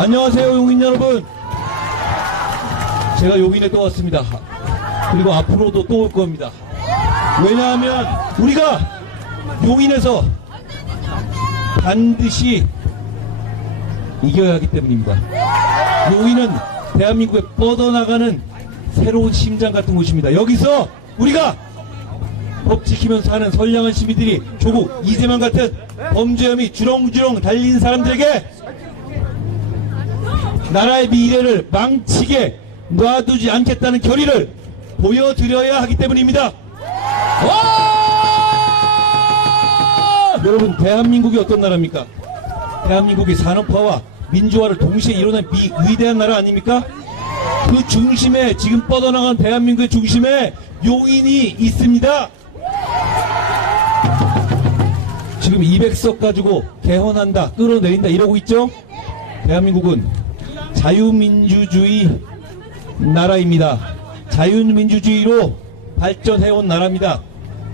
안녕하세요, 용인 여러분. 제가 용인에 또 왔습니다. 그리고 앞으로도 또 올 겁니다. 왜냐하면 우리가 용인에서 반드시 이겨야 하기 때문입니다. 용인은 대한민국에 뻗어나가는 새로운 심장 같은 곳입니다. 여기서 우리가 법 지키면서 사는 선량한 시민들이 조국, 이재명 같은 범죄혐의 주렁주렁 달린 사람들에게 나라의 미래를 망치게 놔두지 않겠다는 결의를 보여드려야 하기 때문입니다. 여러분, 대한민국이 어떤 나라입니까? 대한민국이 산업화와 민주화를 동시에 일어난 위대한 나라 아닙니까? 그 중심에, 지금 뻗어나간 대한민국의 중심에 용인이 있습니다. 지금 200석 가지고 개헌한다, 끌어내린다 이러고 있죠? 대한민국은 자유민주주의 나라입니다. 자유민주주의로 발전해온 나라입니다.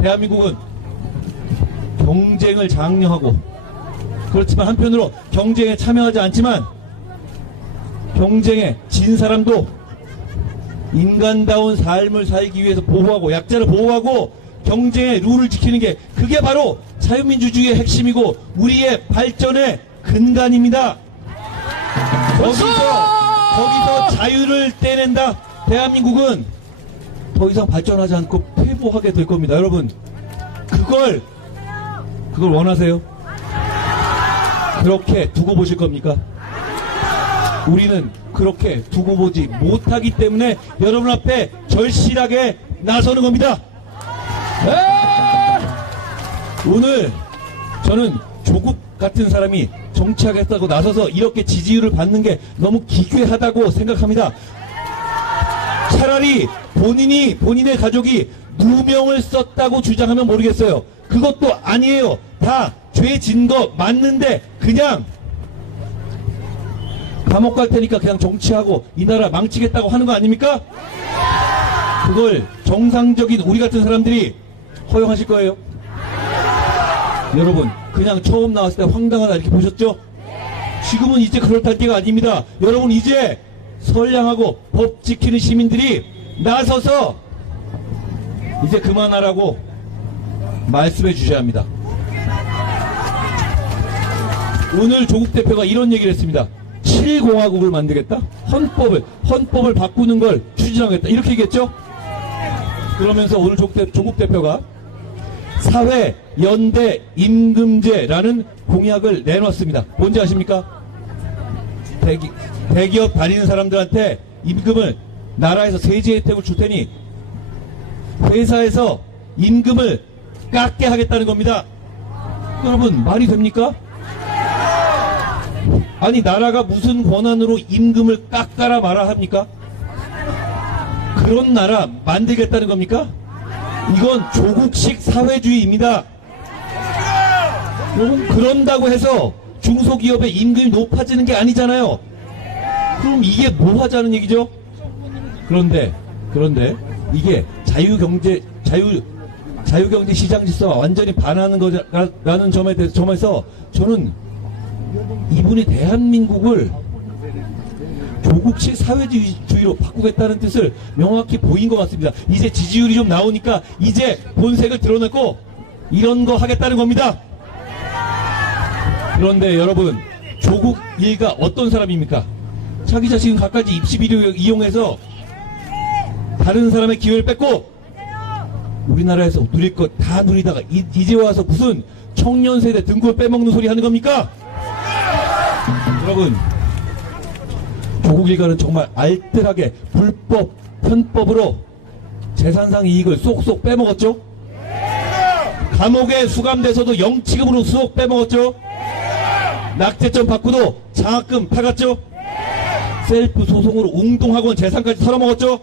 대한민국은 경쟁을 장려하고, 그렇지만 한편으로 경쟁에 참여하지 않지만 경쟁에 진 사람도 인간다운 삶을 살기 위해서 보호하고, 약자를 보호하고 경쟁의 룰을 지키는 게, 그게 바로 자유민주주의의 핵심이고 우리의 발전의 근간입니다. 거기서 자유를 떼낸다. 대한민국은 더 이상 발전하지 않고 폐보하게 될 겁니다. 여러분, 그걸 원하세요? 그렇게 두고 보실 겁니까? 우리는 그렇게 두고 보지 못하기 때문에 여러분 앞에 절실하게 나서는 겁니다. 오늘 저는 조국 같은 사람이 정치하겠다고 나서서 이렇게 지지율을 받는 게 너무 기괴하다고 생각합니다. 차라리 본인의 가족이 누명을 썼다고 주장하면 모르겠어요. 그것도 아니에요. 다 죄 진 거 맞는데 그냥 감옥 갈 테니까 그냥 정치하고 이 나라 망치겠다고 하는 거 아닙니까? 그걸 정상적인 우리 같은 사람들이 허용하실 거예요? 여러분, 그냥 처음 나왔을 때 황당하다 이렇게 보셨죠? 지금은 이제 그럴 때가 아닙니다. 여러분, 이제 선량하고 법 지키는 시민들이 나서서 이제 그만하라고 말씀해 주셔야 합니다. 오늘 조국 대표가 이런 얘기를 했습니다. 7공화국을 만들겠다? 헌법을 바꾸는 걸 추진하겠다. 이렇게 얘기했죠? 그러면서 오늘 조국 대표가 사회 연대 임금제라는 공약을 내놨습니다. 뭔지 아십니까? 대기업 다니는 사람들한테 임금을, 나라에서 세제 혜택을 줄 테니 회사에서 임금을 깎게 하겠다는 겁니다. 여러분, 말이 됩니까? 아니, 나라가 무슨 권한으로 임금을 깎아라 말아 합니까? 그런 나라 만들겠다는 겁니까? 이건 조국식 사회주의입니다. 여러분, 그런다고 해서 중소기업의 임금이 높아지는 게 아니잖아요. 그럼 이게 뭐 하자는 얘기죠? 그런데 이게 자유경제 시장 질서와 완전히 반하는 거라는 점에서 저는 이분이 대한민국을 조국식 사회주의로 바꾸겠다는 뜻을 명확히 보인 것 같습니다. 이제 지지율이 좀 나오니까 이제 본색을 드러냈고 이런 거 하겠다는 겁니다. 그런데 여러분, 조국 일가 어떤 사람입니까? 자기 자신은 갖가지 입시비를 이용해서 다른 사람의 기회를 뺏고 우리나라에서 누릴 것 다 누리다가 이제 와서 무슨 청년 세대 등골 빼먹는 소리 하는 겁니까? 여러분, 조국 일가는 정말 알뜰하게 불법, 편법으로 재산상 이익을 쏙쏙 빼먹었죠? 감옥에 수감돼서도 영치금으로 쏙 빼먹었죠? 낙제점 받고도 장학금 타갔죠? 셀프 소송으로 웅동학원 재산까지 털어먹었죠?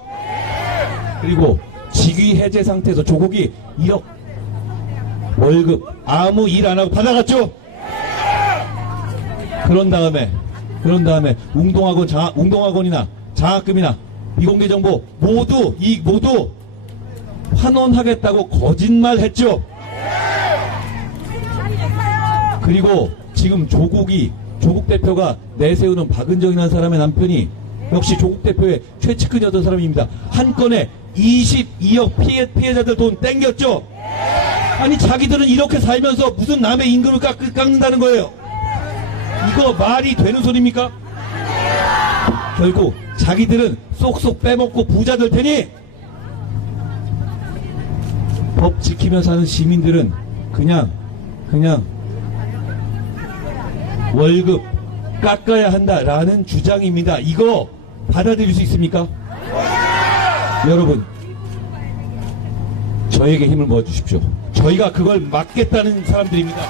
그리고 직위 해제 상태에서 조국이 1억 월급 아무 일 안 하고 받아갔죠? 그런 다음에 웅동학원이나 장학금이나 비공개 정보 모두 환원하겠다고 거짓말했죠. 그리고 지금 조국이 조국 대표가 내세우는 박은정이라는 사람의 남편이 역시 조국 대표의 최측근이었던 사람입니다. 한 건에 22억 피해자들 돈 땡겼죠. 아니 자기들은 이렇게 살면서 무슨 남의 임금을 깎는다는 거예요. 이거 말이 되는 소리입니까? 결국 자기들은 쏙쏙 빼먹고 부자 될 테니 법 지키며 사는 시민들은 그냥 월급 깎아야 한다라는 주장입니다. 이거 받아들일 수 있습니까? 여러분, 저에게 힘을 모아주십시오. 저희가 그걸 막겠다는 사람들입니다.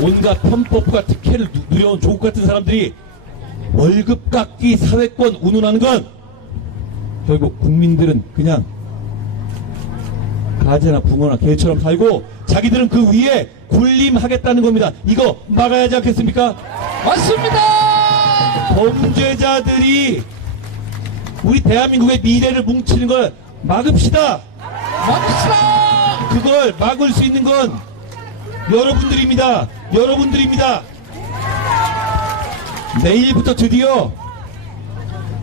온갖 편법과 특혜를 누려온 조국 같은 사람들이 월급 깎기 사회권 운운하는 건 결국 국민들은 그냥 가재나 붕어나 개처럼 살고 자기들은 그 위에 군림하겠다는 겁니다. 이거 막아야 하지 않겠습니까? 맞습니다. 범죄자들이 우리 대한민국의 미래를 뭉치는 걸 막읍시다. 막읍시다. 그걸 막을 수 있는 건 여러분들입니다. 여러분들입니다. 내일부터 드디어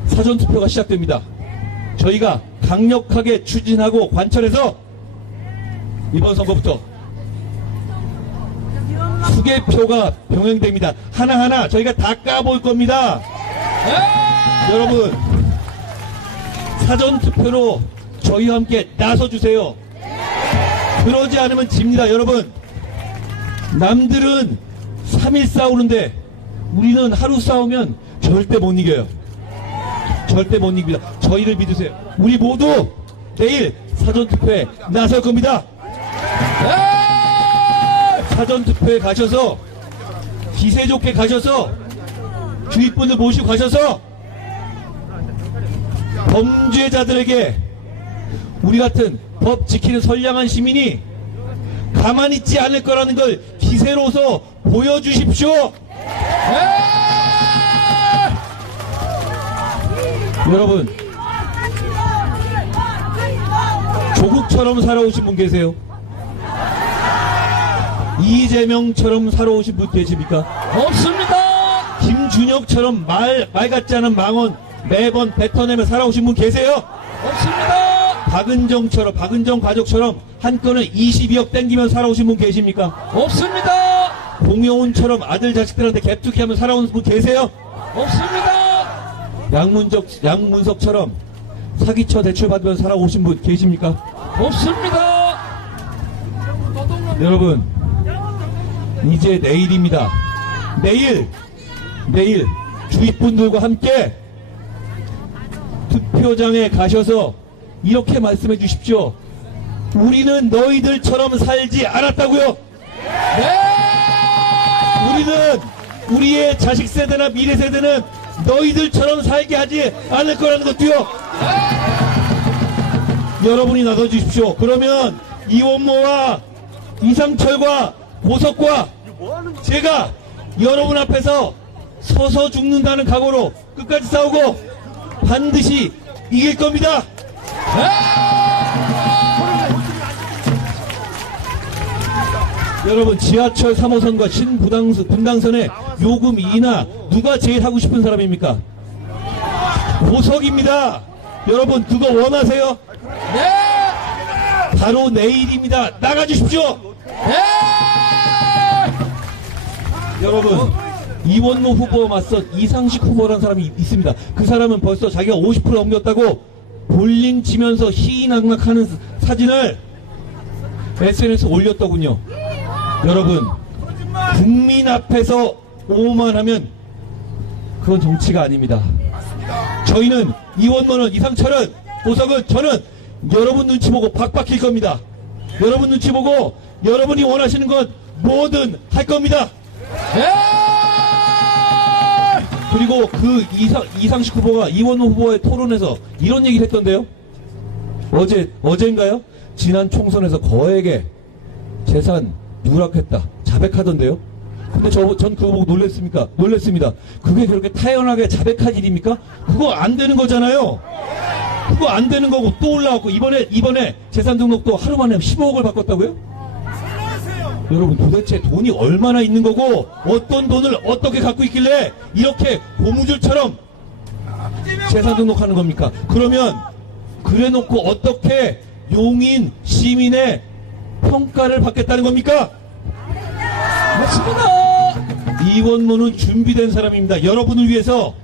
사전투표가 시작됩니다. 저희가 강력하게 추진하고 관철해서 이번 선거부터 수개표가 병행됩니다. 하나하나 저희가 다 까볼 겁니다. 여러분, 사전투표로 저희와 함께 나서주세요. 그러지 않으면 집니다. 여러분, 남들은 3일 싸우는데 우리는 하루 싸우면 절대 못 이겨요. 절대 못 이깁니다. 저희를 믿으세요. 우리 모두 내일 사전투표에 나설 겁니다. 사전투표에 가셔서 기세 좋게 가셔서 주위 분들 모시고 가셔서 범죄자들에게 우리 같은 법 지키는 선량한 시민이 가만히 있지 않을 거라는 걸 기세로서 보여주십시오. 여러분, 조국처럼 살아오신 분 계세요? 이재명처럼 살아오신 분 계십니까? 없습니다. 김준혁처럼 말 같지 않은 망언 매번 뱉어내며 살아오신 분 계세요? 없습니다. 박은정처럼, 박은정 가족처럼 한 건을 22억 땡기며 살아오신 분 계십니까? 없습니다. 공효운처럼 아들 자식들한테 갭투기 하며 살아오는 분 계세요? 없습니다. 양문석처럼 사기쳐 대출 받으면서 살아오신 분 계십니까? 없습니다. 여러분, 이제 내일입니다. 내일 주위 분들과 함께 투표장에 가셔서 이렇게 말씀해 주십시오. 우리는 너희들처럼 살지 않았다고요. 우리는 우리의 자식 세대나 미래 세대는 너희들처럼 살게 하지 않을 거라는 것도요. 여러분이 나서주십시오. 그러면 이원모와 이상철과 보석과 제가 여러분 앞에서 서서 죽는다는 각오로 끝까지 싸우고 반드시 이길 겁니다. 여러분, 지하철 3호선과 신분당선의 요금 인하 누가 제일 하고 싶은 사람입니까? 보석입니다. 여러분, 그거 원하세요? 네. 바로 내일입니다. 나가주십시오. 여러분, 이원모 후보와 맞선 이상식 후보라는 사람이 있습니다. 그 사람은 벌써 자기가 50% 넘겼다고 볼링 치면서 희희낙낙하는 사진을 SNS에 올렸더군요. 여러분, 국민 앞에서 오만하면 그건 정치가 아닙니다. 저희는 이원모는 이상철은 보석은 저는 여러분 눈치 보고 박박힐 겁니다. 여러분 눈치 보고 여러분이 원하시는 건 뭐든 할 겁니다. 그리고 그 이상식 후보가 이원모 후보의 토론에서 이런 얘기를 했던데요. 어제인가요? 지난 총선에서 거액의 재산 누락했다 자백하던데요. 근데 전 그거 보고 놀랬습니다. 그게 그렇게 타연하게 자백할 일입니까? 그거 안 되는 거잖아요. 그거 안 되는 거고 또 올라왔고 이번에 재산 등록도 하루 만에 15억을 바꿨다고요? 여러분 도대체 돈이 얼마나 있는 거고 어떤 돈을 어떻게 갖고 있길래 이렇게 고무줄처럼 재산 등록하는 겁니까? 그러면 그래놓고 어떻게 용인 시민의 평가를 받겠다는 겁니까? 맞습니다. 이원모는 준비된 사람입니다. 여러분을 위해서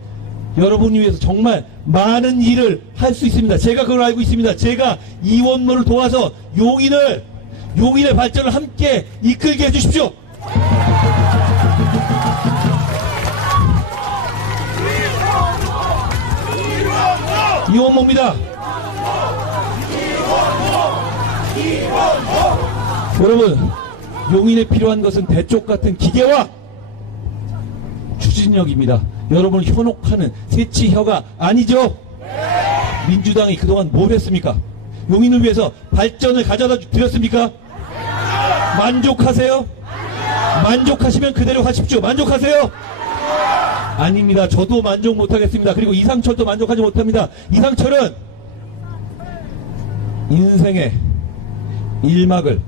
정말 많은 일을 할 수 있습니다. 제가 그걸 알고 있습니다. 제가 이원모를 도와서 용인의 발전을 함께 이끌게 해주십시오. 이원모입니다. 여러분, 용인에 필요한 것은 대쪽 같은 기계와 추진력입니다. 여러분을 현혹하는 새치혀가 아니죠? 민주당이 그동안 뭘 했습니까? 용인을 위해서 발전을 가져다 드렸습니까? 만족하세요? 만족하시면 그대로 하십시오. 만족하세요? 아닙니다. 저도 만족 못하겠습니다. 그리고 이상철도 만족하지 못합니다. 이상철은 인생의 일막을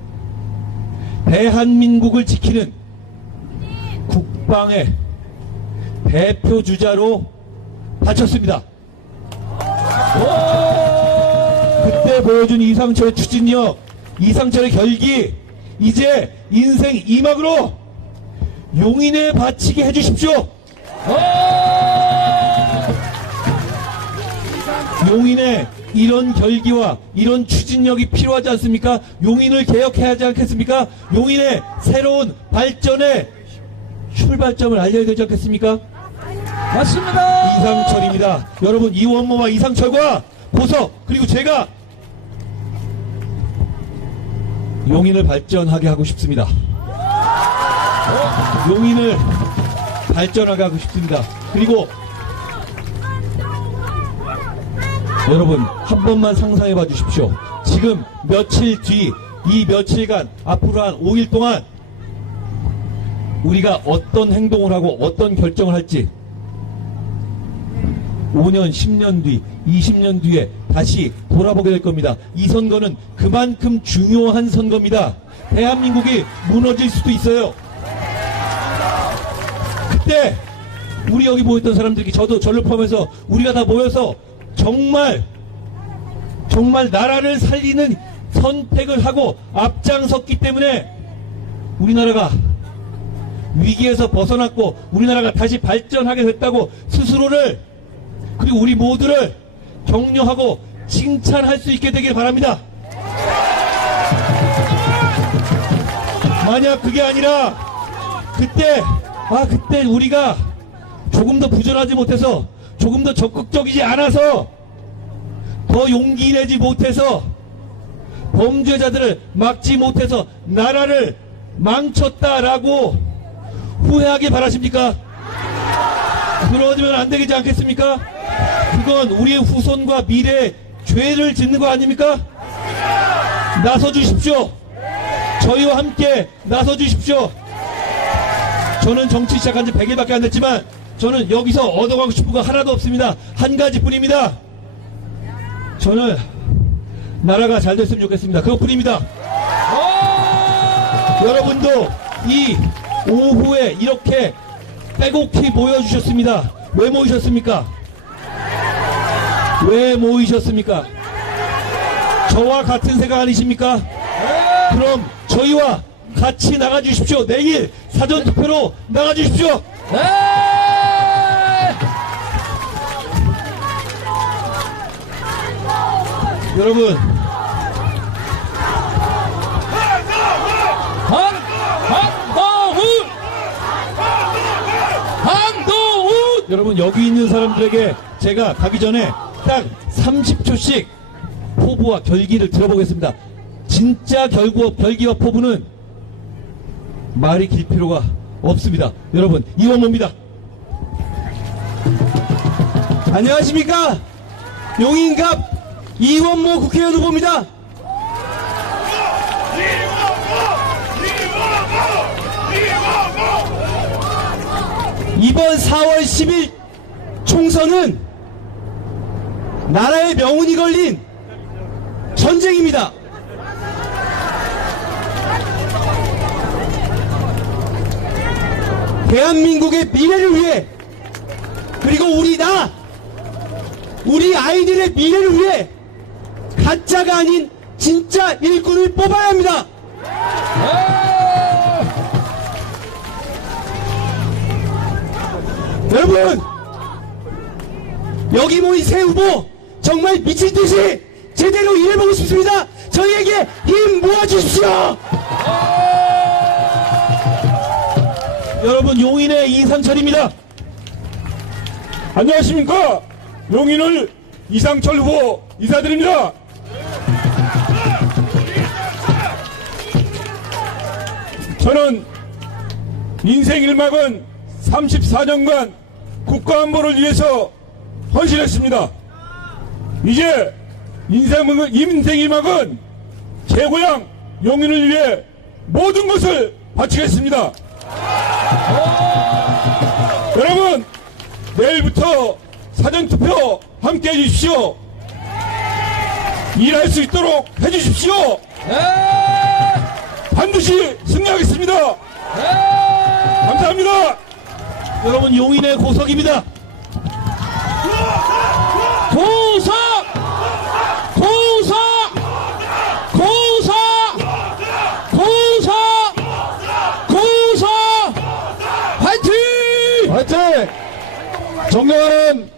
대한민국을 지키는 국방의 대표 주자로 바쳤습니다. 그때 보여준 이상철의 추진력, 이상철의 결기, 이제 인생 이막으로 용인에 바치게 해주십시오. 용인에 이런 결기와 이런 추진력이 필요하지 않습니까? 용인을 개혁해야 하지 않겠습니까? 용인의 새로운 발전의 출발점을 알려야 되지 않겠습니까? 맞습니다. 이상철입니다. 여러분, 이원모와 이상철과 보석 그리고 제가 용인을 발전하게 하고 싶습니다. 용인을 발전하게 하고 싶습니다. 그리고 여러분, 한 번만 상상해 봐 주십시오. 지금 며칠 뒤, 이 며칠간, 앞으로 한 5일 동안 우리가 어떤 행동을 하고 어떤 결정을 할지 5년, 10년 뒤, 20년 뒤에 다시 돌아보게 될 겁니다. 이 선거는 그만큼 중요한 선거입니다. 대한민국이 무너질 수도 있어요. 그때 우리 여기 모였던 사람들이, 저를 포함해서 우리가 다 모여서 정말 나라를 살리는 선택을 하고 앞장섰기 때문에 우리나라가 위기에서 벗어났고 우리나라가 다시 발전하게 됐다고 스스로를, 그리고 우리 모두를 격려하고 칭찬할 수 있게 되길 바랍니다. 만약 그게 아니라 그때 우리가 조금 더 부전하지 못해서, 조금 더 적극적이지 않아서, 더 용기 내지 못해서, 범죄자들을 막지 못해서 나라를 망쳤다라고 후회하길 바라십니까? 그러면 안 되지 않겠습니까? 그건 우리의 후손과 미래에 죄를 짓는 거 아닙니까? 나서 주십시오. 저희와 함께 나서 주십시오. 저는 정치 시작한 지 100일밖에 안 됐지만 저는 여기서 얻어가고 싶은 거 하나도 없습니다. 한 가지뿐입니다. 저는 나라가 잘 됐으면 좋겠습니다. 그것뿐입니다. 여러분도 이 오후에 이렇게 빼곡히 모여주셨습니다. 왜 모이셨습니까? 왜 모이셨습니까? 저와 같은 생각 아니십니까? 그럼 저희와 같이 나가주십시오. 내일 사전투표로 나가주십시오. 네. 여러분, 한동훈! 여러분, 여기 있는 사람들에게 제가 가기 전에 딱 30초씩 포부와 결기를 들어보겠습니다. 진짜 결기와 포부는 말이 길 필요가 없습니다. 여러분, 이원모입니다. 안녕하십니까? 용인갑 이원모 국회의원 후보입니다. 이번 4월 10일 총선은 나라의 명운이 걸린 전쟁입니다. 대한민국의 미래를 위해, 그리고 우리 아이들의 미래를 위해 가짜가 아닌 진짜 일꾼을 뽑아야 합니다. 여러분, 여기 모인 새 후보 정말 미칠 듯이 제대로 일해보고 싶습니다. 저희에게 힘 모아주십시오. 여러분, 용인의 이상철입니다. 안녕하십니까. 용인을 이상철 후보 인사드립니다. 저는 인생 1막은 34년간 국가안보를 위해서 헌신했습니다. 이제 인생 1막은 제 고향 용인을 위해 모든 것을 바치겠습니다. 여러분, 내일부터 사전투표 함께 해주십시오. 일할 수 있도록 해주십시오. 반드시 승리하겠습니다. 감사합니다. 여러분, 용인의 고석입니다. 고석! 고석! 고석! 고석! 고석! 화이팅! 화이팅! 존경하는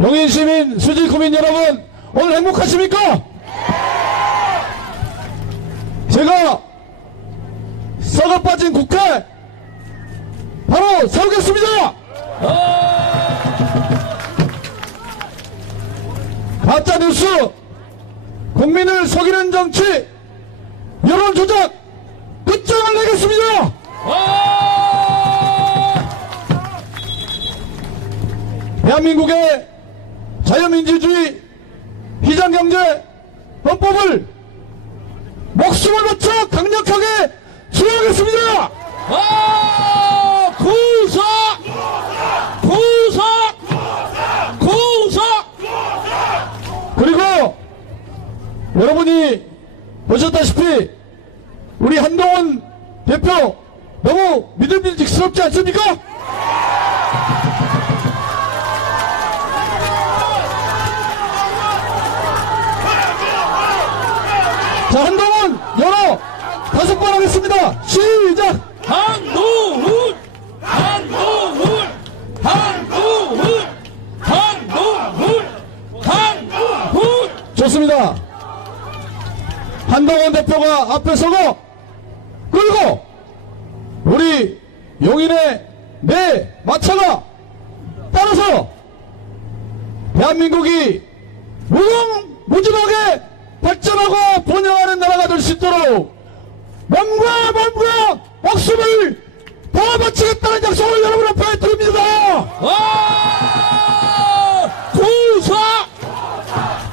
용인 시민, 수지 구민 여러분, 오늘 행복하십니까? 제가 썩어 빠진 국회 바로 세우겠습니다. 가짜 뉴스, 국민을 속이는 정치, 여론 조작 끝장을 내겠습니다. 대한민국의 자유민주주의, 비장경제 헌법을 목숨을 바쳐 강력하게 수호하겠습니다. 고석! 고석! 고석! 그리고 여러분이 보셨다시피 우리 한동훈 대표 너무 믿음직스럽지 않습니까? 자, 한동훈 열어 5번 하겠습니다. 시작. 한동훈! 한동훈! 한동훈! 한동훈! 한동훈! 좋습니다. 한동훈 대표가 앞에 서고, 그리고 우리 용인의 내 마차가 따라서 대한민국이 무궁무진하게 발전하고 번영하는 나라가 될 수 있도록 몸과 목숨을 다 바치겠다는 약속을 여러분 앞에 드립니다. 고석!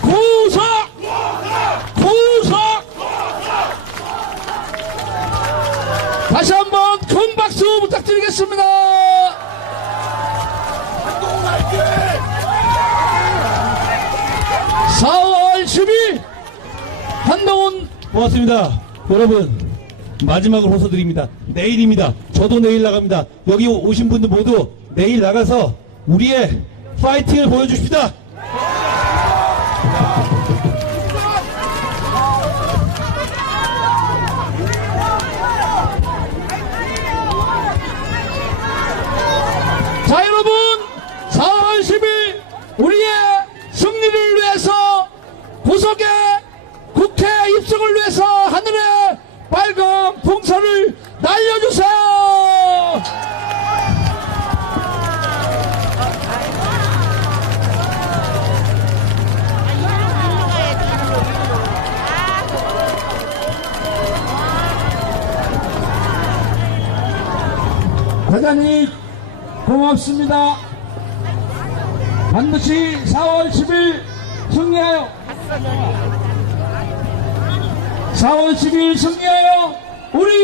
고석! 고석! 다시 한번 큰 박수 부탁드리겠습니다. 4월 10일 한동훈. 고맙습니다. 여러분, 마지막으로 호소드립니다. 내일입니다. 저도 내일 나갑니다. 여기 오신 분들 모두 내일 나가서 우리의 파이팅을 보여주십시다. 자, 여러분, 4월 10일 우리의 승리를 위해서, 구석의 국회 입성을 위해서 하늘에 빨간 풍선을 날려주세요. 대단히 고맙습니다. 반드시 4월 10일 승리하여 4월 10일 승리하여 우리